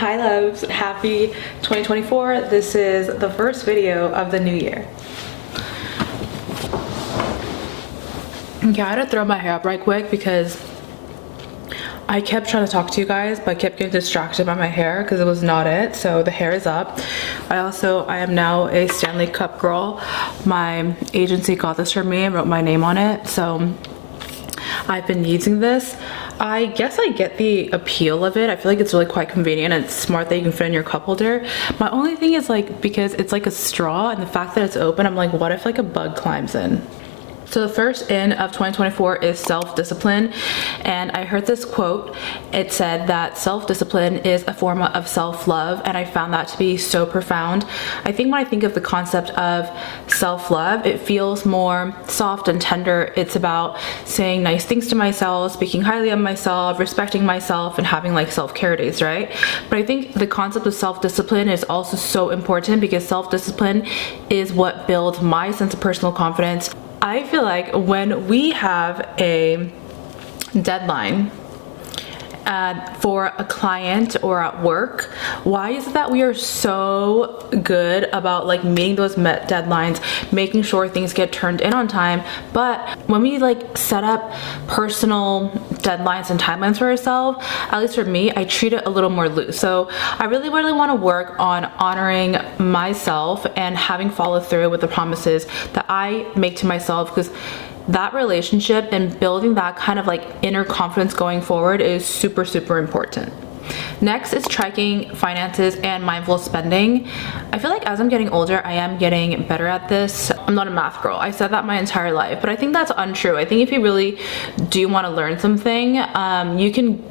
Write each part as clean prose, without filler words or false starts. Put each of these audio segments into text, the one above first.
Hi loves, happy 2024. This is the first video of the new year. Okay, I had to throw my hair up right quick because I kept trying to talk to you guys, but I kept getting distracted by my hair because it was not it. So the hair is up. I am now a Stanley Cup girl. My agency got this for me and wrote my name on it. So I've been using this. I guess I get the appeal of it. I feel like it's really quite convenient and it's smart that you can fit in your cup holder. My only thing is like, because it's like a straw and the fact that it's open, I'm like, what if like a bug climbs in? So the first in of 2024 is self-discipline. And I heard this quote. It said that self-discipline is a form of self-love. And I found that to be so profound. I think when I think of the concept of self-love, it feels more soft and tender. It's about saying nice things to myself, speaking highly of myself, respecting myself, and having like self-care days, right? But I think the concept of self-discipline is also so important because self-discipline is what builds my sense of personal confidence. I feel like when we have a deadline for a client or at work, why is it that we are so good about like meeting those deadlines, making sure things get turned in on time, but when we like set up personal deadlines and timelines for ourselves, at least for me, I treat it a little more loose. So I really want to work on honoring myself and having follow through with the promises that I make to myself, because that relationship and building that kind of like inner confidence going forward is super important. Next is tracking finances and mindful spending. I feel like as I'm getting older, I am getting better at this. I'm not a math girl. I said that my entire life, but I think that's untrue. I think if you really do want to learn something, you can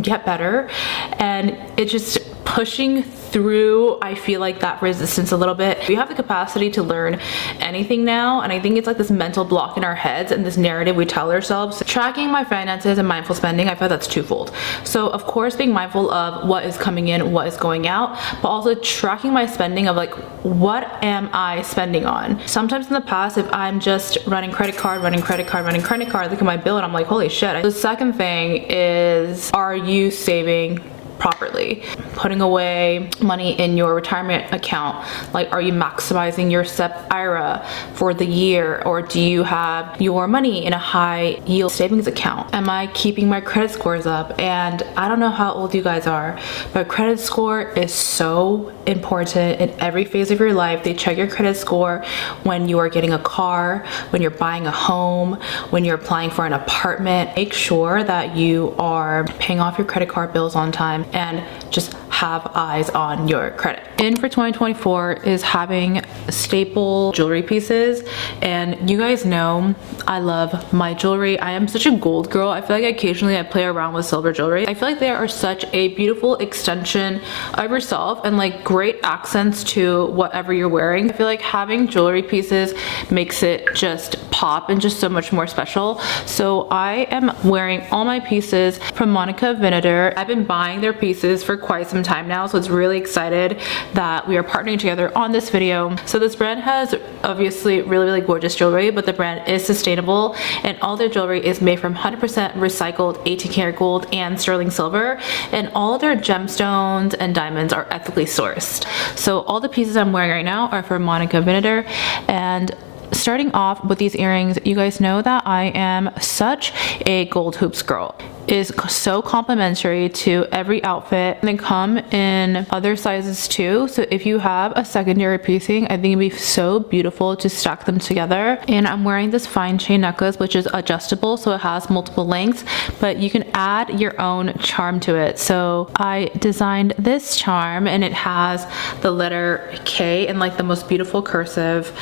get better, and it's just pushing through, I feel like, that resistance a little bit. We have the capacity to learn anything now, and I think it's like this mental block in our heads and this narrative we tell ourselves. Tracking my finances and mindful spending, I feel that's twofold. So of course being mindful of what is coming in, what is going out, but also tracking my spending of like, what am I spending on? Sometimes in the past, if I'm just running credit card, look at my bill and I'm like, holy shit. The second thing is, are you saving properly? Putting away money in your retirement account. Like, are you maximizing your SEP IRA for the year, or do you have your money in a high yield savings account? Am I keeping my credit scores up? And I don't know how old you guys are, but credit score is so important in every phase of your life. They check your credit score when you are getting a car, when you're buying a home, when you're applying for an apartment. Make sure that you are paying off your credit card bills on time and just have eyes on your credit. In for 2024 is having staple jewelry pieces, and you guys know I love my jewelry. I am such a gold girl. I feel like occasionally I play around with silver jewelry. I feel like they are such a beautiful extension of yourself and like great accents to whatever you're wearing. I feel like having jewelry pieces makes it just pop and just so much more special. So I am wearing all my pieces from Monica Vinader. I've been buying their pieces for quite some time now, so it's really excited that we are partnering together on this video. So this brand has obviously really gorgeous jewelry, but the brand is sustainable and all their jewelry is made from 100% recycled 18 karat gold and sterling silver, and all their gemstones and diamonds are ethically sourced. So all the pieces I'm wearing right now are from Monica Vinader. And starting off with these earrings, you guys know that I am such a gold hoops girl. It is so complimentary to every outfit, and they come in other sizes too. So if you have a secondary piecing, I think it'd be so beautiful to stack them together. And I'm wearing this fine chain necklace, which is adjustable, so it has multiple lengths, but you can add your own charm to it. So I designed this charm, and it has the letter K in like the most beautiful cursive,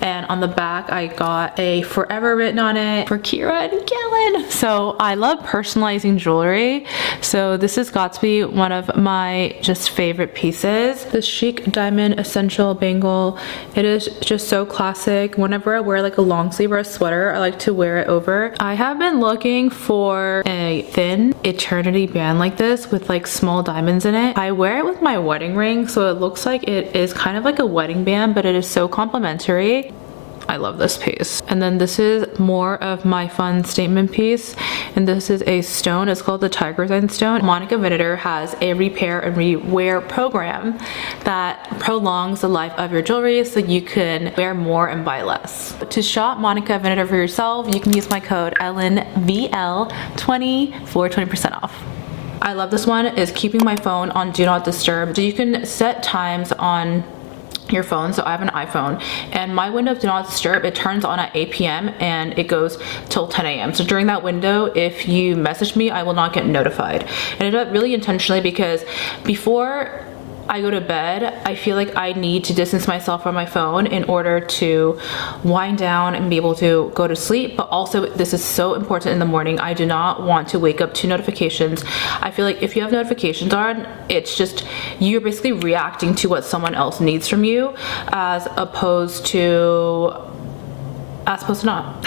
and on the back I got a forever written on it for Kira and Kellen. So I love personalizing jewelry, so this has got to be one of my just favorite pieces. This chic diamond essential bangle, it is just so classic. Whenever I wear like a long sleeve or a sweater, I like to wear it over. I have been looking for a thin eternity band like this with like small diamonds in it. I wear it with my wedding ring, so it looks like it is kind of like a wedding band, but it is so complimentary. I love this piece. And then this is more of my fun statement piece. And this is a stone. It's called the Tiger Sign stone. Monica Vinader has a repair and rewear program that prolongs the life of your jewelry so you can wear more and buy less. To shop Monica Vinader for yourself, you can use my code ELLENVL20 for 20% off. I love this one, is keeping my phone on do not disturb. So you can set times on your phone. So I have an iPhone and my window of do not disturb, it turns on at 8 p.m. and it goes till 10 a.m. So during that window, if you message me, I will not get notified. And I do it really intentionally because before I go to bed, I feel like I need to distance myself from my phone in order to wind down and be able to go to sleep. But also, this is so important in the morning. I do not want to wake up to notifications. I feel like if you have notifications on, it's just, you're basically reacting to what someone else needs from you as opposed to not.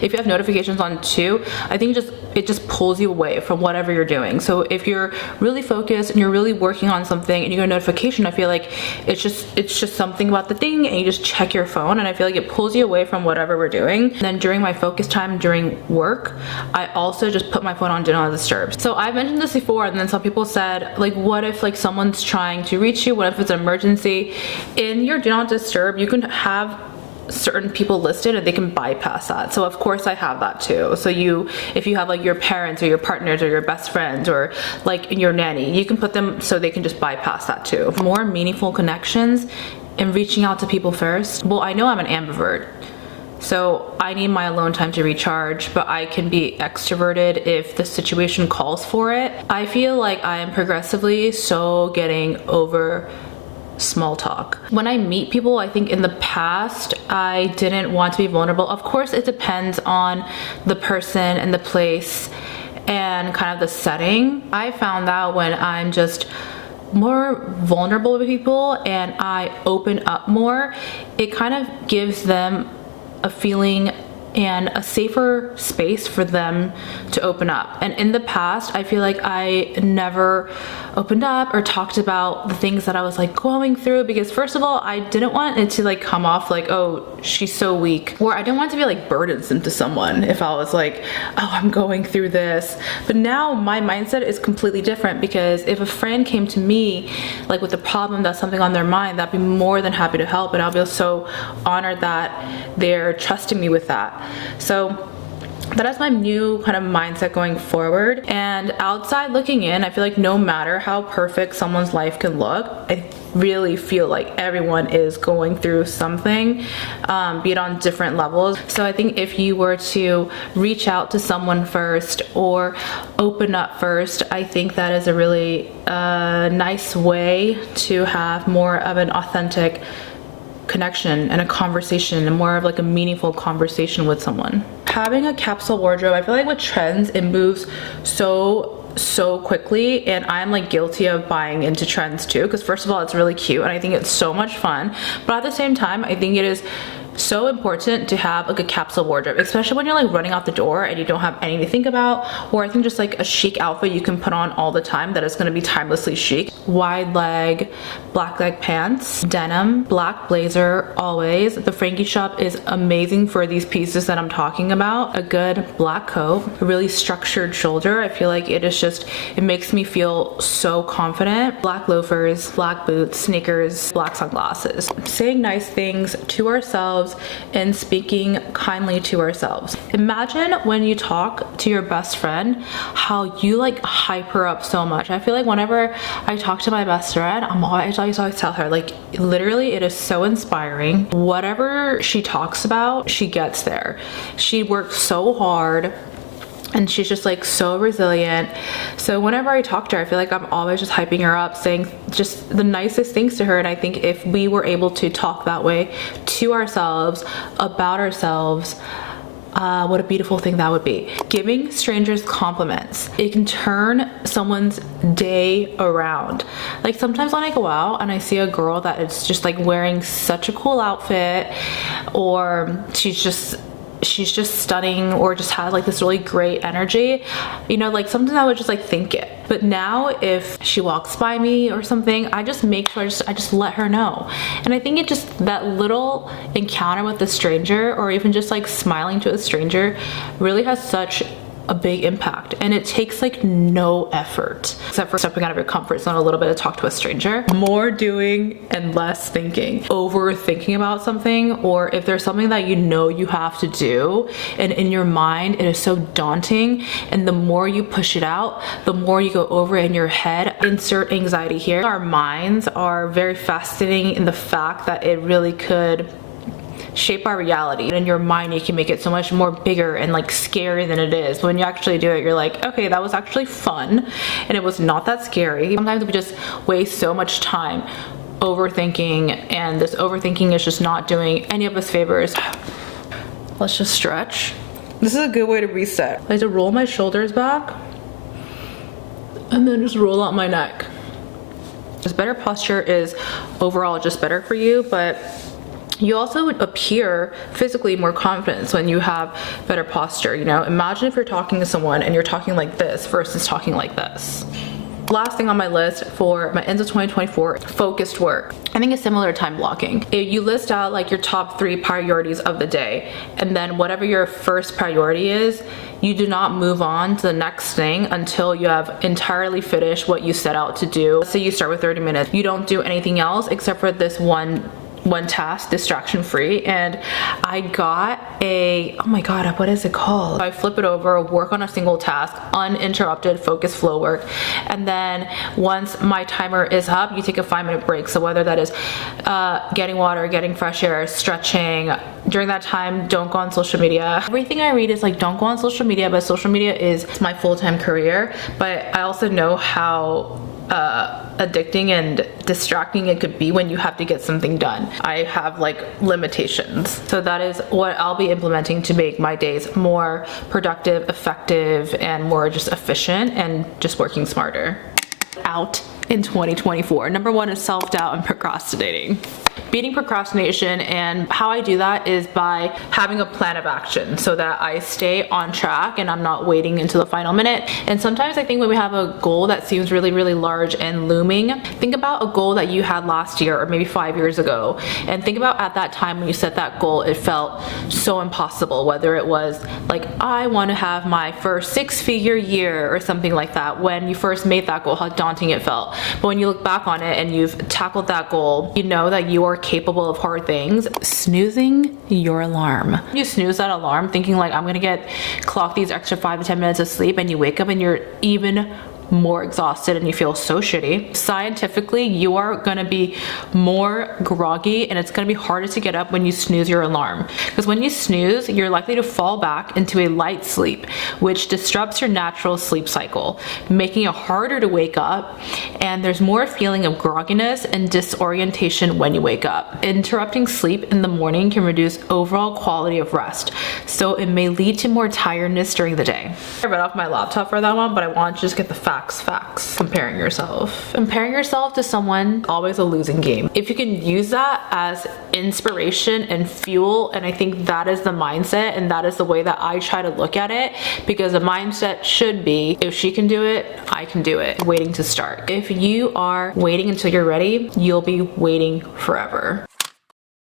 If you have notifications on too, I think it just pulls you away from whatever you're doing. So if you're really focused and you're really working on something and you get a notification, I feel like it's just something about the thing and you just check your phone, and I feel like it pulls you away from whatever we're doing. And then during my focus time during work, I also just put my phone on do not disturb. So I've mentioned this before, and then some people said, like, what if like someone's trying to reach you? What if it's an emergency? In your do not disturb, you can have certain people listed and they can bypass that. So of course I have that too. So if you have like your parents or your partners or your best friends or like your nanny, you can put them so they can just bypass that too. More meaningful connections and reaching out to people first. Well, I know I'm an ambivert, so I need my alone time to recharge, but I can be extroverted if the situation calls for it. I feel like I am progressively so getting over small talk. When I meet people, I think in the past I didn't want to be vulnerable. Of course, it depends on the person and the place and kind of the setting. I found that when I'm just more vulnerable with people and I open up more, it kind of gives them a feeling and a safer space for them to open up. And in the past, I feel like I never opened up or talked about the things that I was like going through, because first of all, I didn't want it to like come off like, oh, she's so weak, or I didn't want to be like burdensome to someone if I was like, oh, I'm going through this. But now my mindset is completely different, because if a friend came to me like with a problem that's something on their mind, I'd be more than happy to help, and I'll be so honored that they're trusting me with that. So that is my new kind of mindset going forward. And outside looking in, I feel like no matter how perfect someone's life can look, I really feel like everyone is going through something, be it on different levels. So I think if you were to reach out to someone first or open up first, I think that is a really nice way to have more of an authentic connection and a conversation, and more of like a meaningful conversation with someone. Having a capsule wardrobe, I feel like with trends, it moves so quickly, and I'm like guilty of buying into trends too, because first of all, it's really cute and I think it's so much fun, but at the same time, I think it is so important to have like a capsule wardrobe, especially when you're like running out the door and you don't have anything to think about, or I think just like a chic outfit you can put on all the time that is going to be timelessly chic. Wide leg, black leg pants, denim, black blazer always. The Frankie shop is amazing for these pieces that I'm talking about. A good black coat, a really structured shoulder. I feel like it is just, it makes me feel so confident. Black loafers, black boots, sneakers, black sunglasses. Saying nice things to ourselves and speaking kindly to ourselves. Imagine when you talk to your best friend, how you like hype her up so much. I feel like whenever I talk to my best friend, I always tell her, like, literally it is so inspiring. Whatever she talks about, she gets there. She works so hard and she's just like so resilient. So whenever I talk to her, I feel like I'm always just hyping her up, saying just the nicest things to her. And I think if we were able to talk that way to ourselves, about ourselves, what a beautiful thing that would be. Giving strangers compliments, it can turn someone's day around. Like sometimes when I go out and I see a girl that is just like wearing such a cool outfit, or she's just she's just stunning or just has like this really great energy, you know, like sometimes I would just like think it. But now if she walks by me or something, I just make sure I just let her know. And I think it just, that little encounter with a stranger or even just like smiling to a stranger really has such a big impact, and it takes like no effort except for stepping out of your comfort zone a little bit to talk to a stranger. More doing and less thinking. Overthinking about something, or if there's something that you know you have to do and in your mind it is so daunting, and the more you push it out, the more you go over it in your head. Insert anxiety here. Our minds are very fascinating in the fact that it really could shape our reality. In your mind, you can make it so much more bigger and like scary than it is. When you actually do it, you're like, okay, that was actually fun and it was not that scary. Sometimes we just waste so much time overthinking, and this overthinking is just not doing any of us favors. Let's just stretch. This is a good way to reset. I like to roll my shoulders back and then just roll out my neck. This better posture is overall just better for you, but you also appear physically more confident when you have better posture. You know, imagine if you're talking to someone and you're talking like this versus talking like this. Last thing on my list for my ends of 2024, focused work. I think it's similar to time blocking. If you list out like your top 3 priorities of the day, and then whatever your first priority is, you do not move on to the next thing until you have entirely finished what you set out to do. Let's say you start with 30 minutes. You don't do anything else except for this one task, distraction free. And I got a, oh my god, what is it called? I flip it over, work on a single task, uninterrupted focus flow work, and then once my timer is up, you take a 5-minute break. So whether that is getting water, getting fresh air, stretching, during that time don't go on social media. Everything I read is like don't go on social media, but social media is my full-time career. But I also know how addicting and distracting it could be when you have to get something done. I have like limitations. So that is what I'll be implementing to make my days more productive, effective, and more just efficient and just working smarter. Out in 2024. Number 1 is self-doubt and procrastinating. Beating procrastination, and how I do that is by having a plan of action so that I stay on track and I'm not waiting until the final minute. And sometimes I think when we have a goal that seems really, really large and looming, think about a goal that you had last year or maybe 5 years ago, and think about at that time when you set that goal, it felt so impossible. Whether it was like, I want to have my first 6-figure year or something like that. When you first made that goal, how daunting it felt. But when you look back on it and you've tackled that goal, you know that you are capable of hard things. Snoozing your alarm. You snooze that alarm thinking like, I'm gonna clock these extra 5 to 10 minutes of sleep, and you wake up and you're even more exhausted and you feel so shitty. Scientifically, you are gonna be more groggy and it's gonna be harder to get up when you snooze your alarm. Because when you snooze, you're likely to fall back into a light sleep, which disrupts your natural sleep cycle, making it harder to wake up, and there's more feeling of grogginess and disorientation when you wake up. Interrupting sleep in the morning can reduce overall quality of rest, so it may lead to more tiredness during the day. I read off my laptop for that one, but I want to just get the facts. Comparing yourself to someone, always a losing game. If you can use that as inspiration and fuel, and I think that is the mindset, and that is the way that I try to look at it, because the mindset should be, if she can do it, I can do it. Waiting to start. If you are waiting until you're ready, you'll be waiting forever.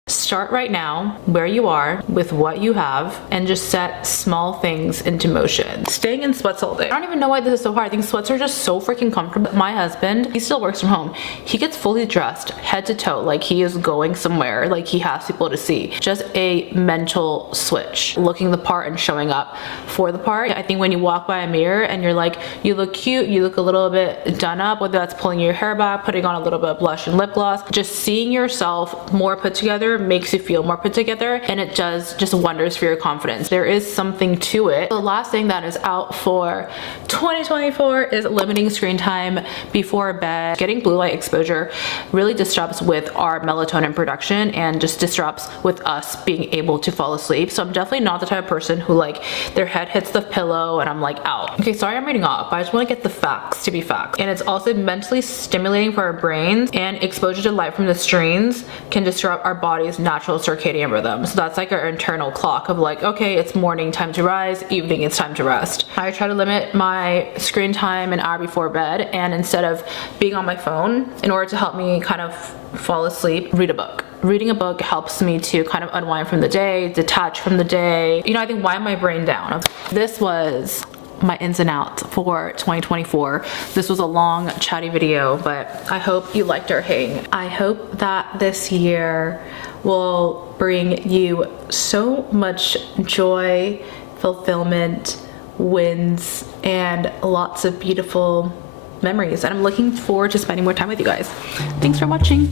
Start right now where you are with what you have and just set small things into motion. Staying in sweats all day. I don't even know why this is so hard. I think sweats are just so freaking comfortable. My husband, he still works from home. He gets fully dressed head to toe like he is going somewhere, like he has people to see. Just a mental switch. Looking the part and showing up for the part. I think when you walk by a mirror and you're like, you look cute, you look a little bit done up, whether that's pulling your hair back, putting on a little bit of blush and lip gloss, just seeing yourself more put together makes you feel more put together, and it does just wonders for your confidence. There is something to it. The last thing that is out for 2024 is limiting screen time before bed. Getting blue light exposure really disrupts with our melatonin production and just disrupts with us being able to fall asleep. So I'm definitely not the type of person who like their head hits the pillow and I'm like out. Okay, sorry I'm reading off, but I just want to get the facts to be facts. And it's also mentally stimulating for our brains, and exposure to light from the screens can disrupt our body's natural circadian rhythm. So that's like our internal clock of like, okay, it's morning, time to rise, evening, it's time to rest. I try to limit my screen time an hour before bed, and instead of being on my phone, in order to help me kind of fall asleep, read a book. Reading a book helps me to kind of unwind from the day, detach from the day. You know, I think wind my brain down. This was my ins and outs for 2024. This was a long chatty video, but I hope you liked our hang. I hope that this year will bring you so much joy, fulfillment, wins, and lots of beautiful memories. And I'm looking forward to spending more time with you guys. Thanks for watching.